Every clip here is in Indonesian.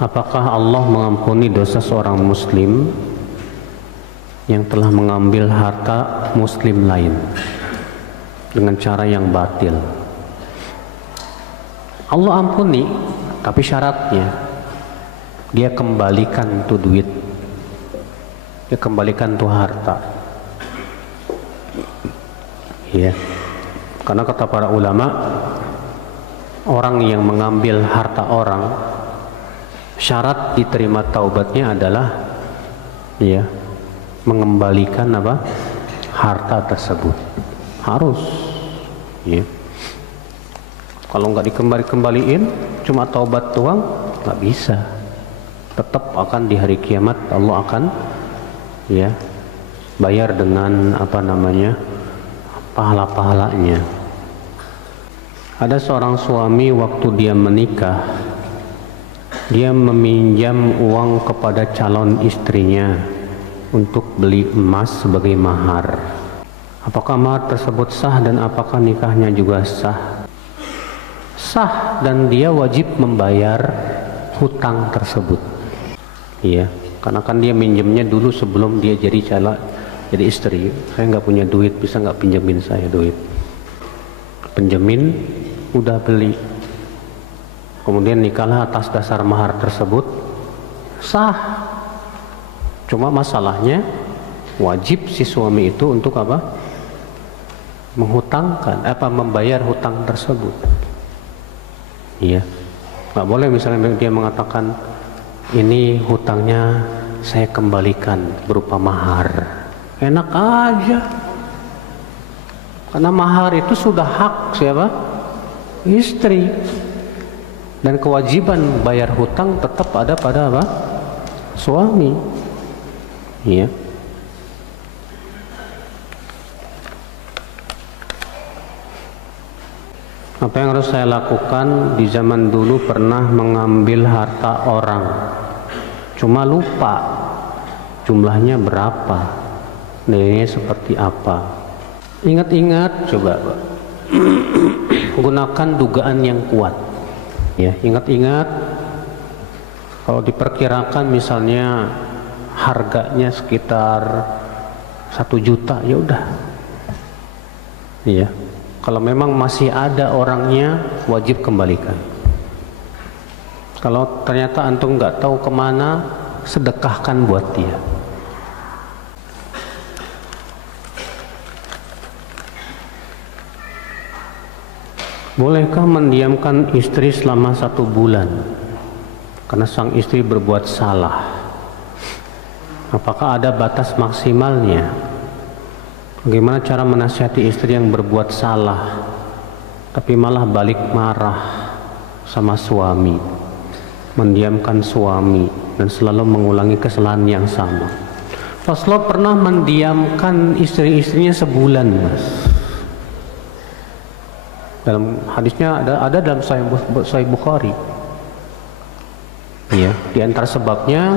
Apakah Allah mengampuni dosa seorang muslim yang telah mengambil harta muslim lain dengan cara yang batil? Allah ampuni, tapi syaratnya dia kembalikan tuh duit, dia kembalikan tuh harta. Ya, karena kata para ulama, orang yang mengambil harta orang, syarat diterima taubatnya adalah ya mengembalikan apa harta tersebut, harus ya. Kalau nggak dikembaliin cuma taubat doang nggak bisa, tetap akan di hari kiamat Allah akan ya bayar dengan apa namanya pahala-pahalanya. Ada seorang suami waktu dia menikah, dia meminjam uang kepada calon istrinya untuk beli emas sebagai mahar. Apakah mahar tersebut sah dan apakah nikahnya juga sah? Sah, dan dia wajib membayar hutang tersebut. Iya, karena kan dia minjemnya dulu sebelum dia jadi istri. Saya nggak punya duit, bisa nggak pinjemin saya duit? Pinjemin, udah beli. Kemudian nikahlah atas dasar mahar tersebut, sah. Cuma masalahnya wajib si suami itu untuk apa? Membayar hutang tersebut. Iya, nggak boleh misalnya dia mengatakan ini hutangnya saya kembalikan berupa mahar. Enak aja, karena mahar itu sudah hak siapa? Istri. Dan kewajiban bayar hutang tetap ada pada apa? Suami. Iya. Apa yang harus saya lakukan? Di zaman dulu pernah mengambil harta orang, cuma lupa jumlahnya berapa, nilainya seperti apa. Ingat-ingat coba gunakan dugaan yang kuat. Ya, ingat-ingat kalau diperkirakan misalnya harganya sekitar 1 juta, ya udah. Iya. Kalau memang masih ada orangnya, wajib kembalikan. Kalau ternyata antum nggak tahu kemana, sedekahkan buat dia. Bolehkah mendiamkan istri selama 1 bulan karena sang istri berbuat salah? Apakah ada batas maksimalnya? Bagaimana cara menasihati istri yang berbuat salah tapi malah balik marah sama suami, mendiamkan suami dan selalu mengulangi kesalahan yang sama? Rasulullah pernah mendiamkan istri-istrinya sebulan, Mas. Dalam hadisnya ada dalam Sahih Bukhari. Ya, di antara sebabnya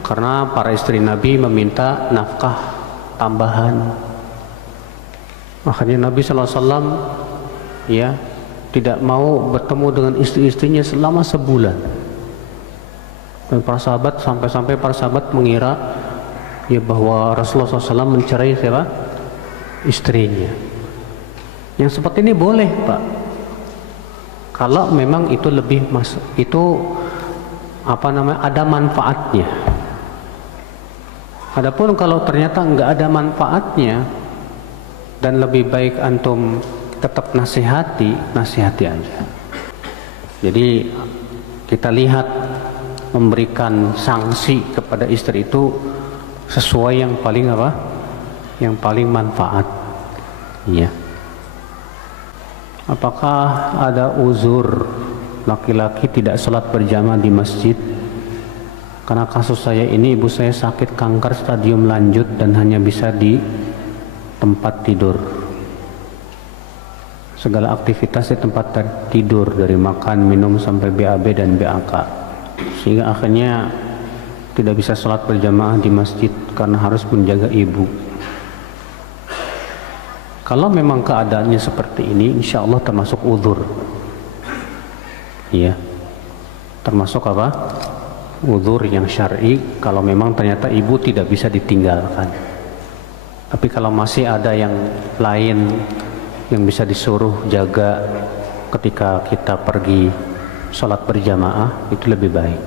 karena para istri Nabi meminta nafkah tambahan. Akhirnya Nabi SAW ya tidak mau bertemu dengan istri-istrinya selama sebulan. Dan para sahabat sampai para sahabat mengira ya bahwa Rasulullah SAW mencerai siapa? Istrinya. Yang seperti ini boleh, Pak, kalau memang itu ada manfaatnya. Adapun kalau ternyata nggak ada manfaatnya dan lebih baik antum tetap nasihati aja. Jadi kita lihat memberikan sanksi kepada istri itu sesuai yang paling manfaat. Iya. Apakah ada uzur laki-laki tidak sholat berjamaah di masjid? Karena kasus saya ini, ibu saya sakit kanker stadium lanjut dan hanya bisa di tempat tidur. Segala aktivitas di tempat tidur, dari makan, minum sampai BAB dan BAK, sehingga akhirnya tidak bisa sholat berjamaah di masjid karena harus menjaga ibu. Kalau memang keadaannya seperti ini, insya Allah termasuk uzur. Iya, termasuk apa? uzur yang syar'i kalau memang ternyata ibu tidak bisa ditinggalkan. Tapi kalau masih ada yang lain yang bisa disuruh jaga ketika kita pergi sholat berjamaah, itu lebih baik.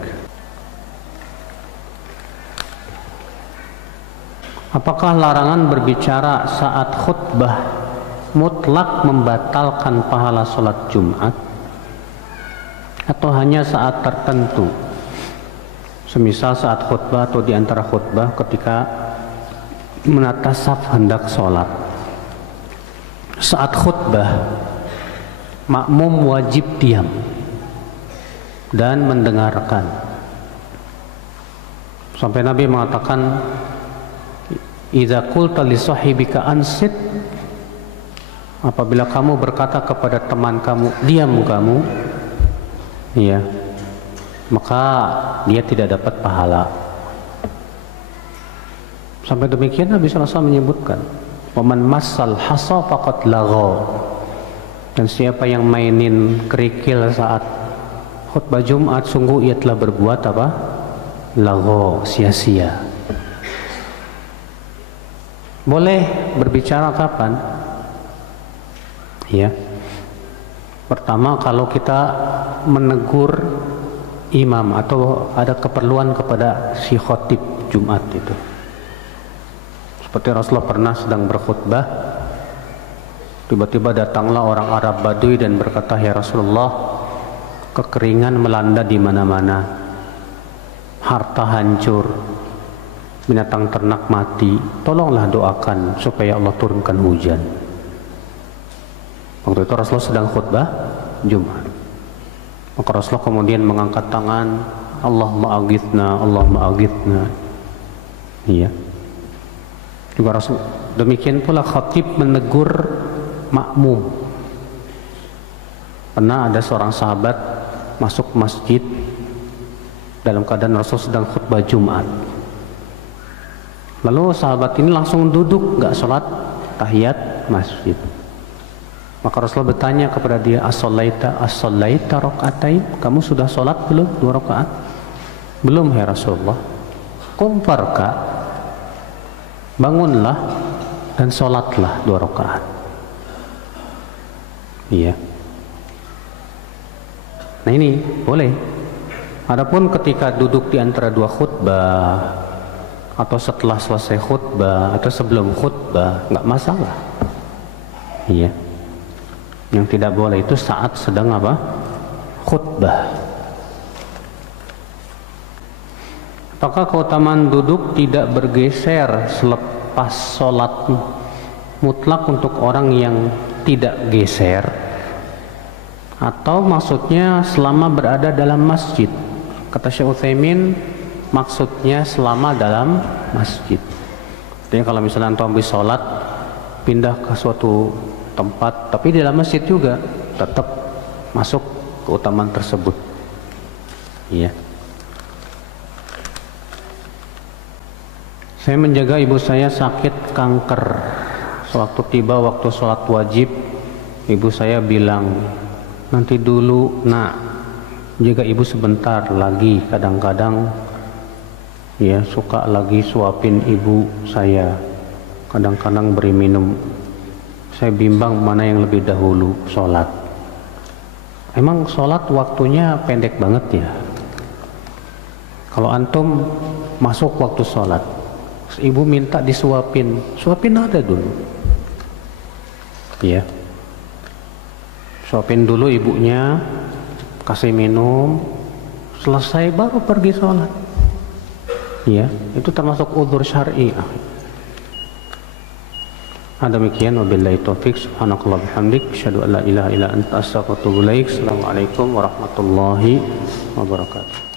Apakah larangan berbicara saat khutbah mutlak membatalkan pahala sholat Jumat, atau hanya saat tertentu? Semisal saat khutbah atau di antara khutbah ketika menata saf hendak sholat. Saat khutbah makmum wajib diam dan mendengarkan. Sampai Nabi mengatakan, idza qulta li sahibika ansit, apabila kamu berkata kepada teman kamu, diam kamu, ya, maka dia tidak dapat pahala. Sampai demikian Nabi SAW menyebutkan, waman massal hasa faqad lagha, dan siapa yang mainin kerikil saat khutbah Jumat, sungguh ia telah berbuat apa? Lagha, sia-sia. Boleh berbicara kapan? Ya. Pertama, kalau kita menegur imam atau ada keperluan kepada si khotib Jumat itu. Seperti Rasulullah pernah sedang berkhutbah, tiba-tiba datanglah orang Arab Badui dan berkata, ya Rasulullah, kekeringan melanda di mana-mana, harta hancur, binatang ternak mati, tolonglah doakan supaya Allah turunkan hujan. Waktu itu Rasulullah sedang khutbah Jumat. Maka Rasulullah kemudian mengangkat tangan, Allahumma aghithna, Allahumma aghithna. Iya. Juga Rasul demikian pula khatib menegur makmum. Pernah ada seorang sahabat masuk masjid dalam keadaan Rasul sedang khutbah Jumat. Lalu sahabat ini langsung duduk, gak sholat tahiyat masjid. Maka Rasulullah bertanya kepada dia, as-sallaita raka'atain, kamu sudah sholat belum 2 rakaat? Belum ya Rasulullah. Qum farka, bangunlah dan sholatlah 2 rakaat. Iya. Nah ini boleh. Adapun ketika duduk di antara 2 khutbah, atau setelah selesai khutbah, atau sebelum khutbah, nggak masalah. Iya. Yang tidak boleh itu saat sedang apa? Khutbah. Apakah keutamaan duduk tidak bergeser selepas sholat mutlak untuk orang yang tidak geser? Atau maksudnya selama berada dalam masjid? Kata Syekh Utsaimin, maksudnya selama dalam masjid. Jadi kalau misalnya antum habis sholat pindah ke suatu tempat, tapi di dalam masjid juga tetap masuk keutamaan tersebut. Iya. Saya menjaga ibu saya sakit kanker. Sewaktu tiba waktu sholat wajib, ibu saya bilang, nanti dulu nak, jaga ibu sebentar lagi. Kadang-kadang ya suka lagi suapin ibu saya, kadang-kadang beri minum. Saya bimbang mana yang lebih dahulu sholat. Emang sholat waktunya pendek banget ya. Kalau antum masuk waktu sholat, ibu minta disuapin, suapin ada dulu. Ya, suapin dulu ibunya, kasih minum, selesai baru pergi sholat. Ya, itu termasuk uzur syar'i. Demikian, wabillahi taufik, subhanakallah bihamdik, asyhadu an la ilaha illa anta, astaghfiruka wa atubu ilaik. Assalamualaikum warahmatullahi wabarakatuh.